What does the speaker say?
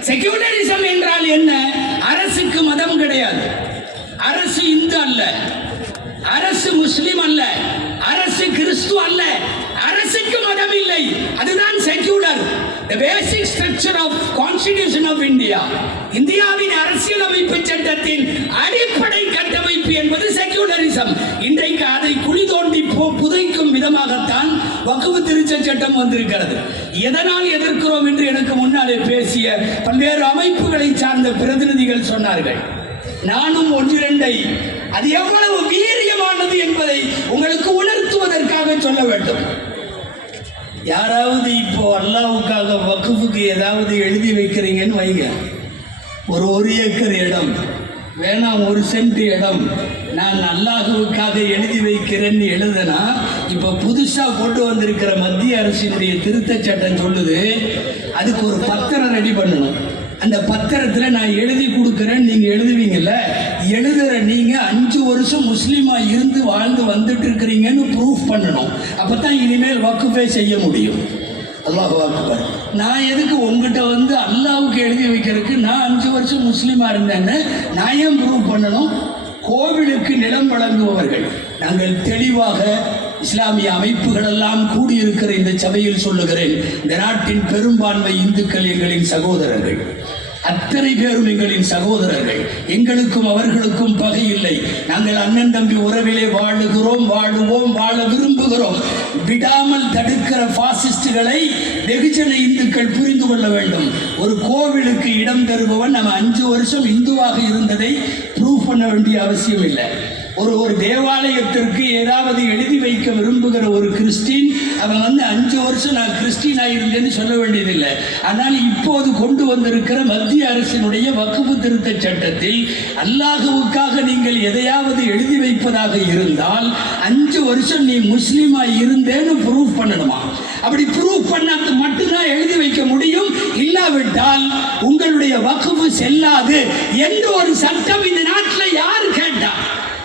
Secularism என்றால் என்ன? அரசுக்கு மதம் கிடையாது. அரசு இந்து அல்ல. அரசு முஸ்லிம் அல்ல. அரசு கிறிஸ்து அல்ல. அரசுக்கு மதம் இல்லை. அதுதான் secular the basic structure of constitution of india. இந்தியாவின் அரசியலமைப்பு சட்டத்தின் அடிப்படை கட்டமைப்பு என்பது செக்யூலரிசம் இன்றைக்கு அதை குழி தோண்டி புதைக்கும் விதமாகத்தான் வக்குவு திருச்ச சட்டம் வந்திருக்கிறது. எதனால் எதிர்க்கிறோம் என்று எனக்கு முன்னாலே பேசிய பல்வேறு அமைப்புகளை சார்ந்த பிரதிநிதிகள் சொன்னார்கள். நானும் ஒன்றிரண்டை அது எவ்வளவு வீரியமானது என்பதை உங்களுக்கு உணர்த்துவதற்காக சொல்ல வேண்டும். யாராவது இப்போ அல்லாவுக்காக வக்குவுக்கு ஏதாவது எழுதி வைக்கிறீங்கன்னு வைங்க. ஒரு ஒரு ஏக்கர் இடம். வேணாம் ஒரு சென்ட் இடம். நான் அல்லாஹுவுக்காக எழுதி வைக்கிறேன்னு எழுதுனா இப்போ புதுசாக கொண்டு வந்திருக்கிற மத்திய அரசினுடைய திருத்தச் சட்டம் சொல்லுது அதுக்கு ஒரு பத்திரம் ரெடி பண்ணணும். அந்த பத்திரத்தில் நான் எழுதி கொடுக்குறேன்னு நீங்கள் எழுதுவீங்கல்ல எழுதுகிற நீங்கள் அஞ்சு வருஷம் முஸ்லீமாக இருந்து வாழ்ந்து வந்துட்டு இருக்கிறீங்கன்னு ப்ரூஃப் பண்ணணும். அப்போ தான் இனிமேல் வக்குஃபே செய்ய முடியும். அல்லாஹ் நான் எதுக்கு உங்ககிட்ட வந்து அல்லாவுக்கு எழுதி வைக்கிறதுக்கு நான் அஞ்சு வருஷம் முஸ்லீமாக இருந்தேன்னு நான் ஏன் ப்ரூவ் பண்ணணும்? கோவிலுக்கு நிலம் வழங்குபவர்கள். நாங்கள் தெளிவாக இஸ்லாமிய அமைப்புகள் எல்லாம் கூடியிருக்கிற இந்த சபையில் சொல்லுகிறேன். இந்த நாட்டின் பெரும்பான்மை இந்துக்கள் எங்களின் சகோதரர்கள். அத்தனை பேரும் எங்களின் சகோதரர்கள். எங்களுக்கும் அவர்களுக்கும் பகை இல்லை. நாங்கள் அண்ணன் தம்பி உறவிலே வாழுகிறோம் வாழுவோம் வாழ விரும்புகிறோம். விடாமல் தடுக்கிற பாசிஸ்டுகளை வெகுஜன இந்துக்கள் புரிந்து கொள்ள வேண்டும். ஒரு கோவிலுக்கு இடம் தருபவன் நம்ம அஞ்சு வருஷம் இந்துவாக இருந்ததை ப்ரூவ் பண்ண வேண்டிய அவசியம் இல்லை. ஒரு ஒரு தேவாலயத்திற்கு ஏதாவது எழுதி வைக்க விரும்புகிற ஒரு கிறிஸ்டின் அவன் வந்து அஞ்சு வருஷம் நான் கிறிஸ்டீனாக இருந்தேன்னு சொல்ல வேண்டியதில்லை. ஆனால் இப்போது கொண்டு வந்திருக்கிற மத்திய அரசினுடைய வக்குப்பு திருத்த சட்டத்தில் அல்லாஹுவுக்காக நீங்கள் எதையாவது எழுதி வைப்பதாக இருந்தால் அஞ்சு வருஷம் நீ முஸ்லீமா இருந்தேன்னு ப்ரூவ் பண்ணணுமா? அப்படி ப்ரூவ் பண்ணாத மட்டும்தான் எழுதி வைக்க முடியும். இல்லாவிட்டால் உங்களுடைய வக்குப்பு செல்லாது. எந்த ஒரு சட்டம் இந்த நாட்டில் யார்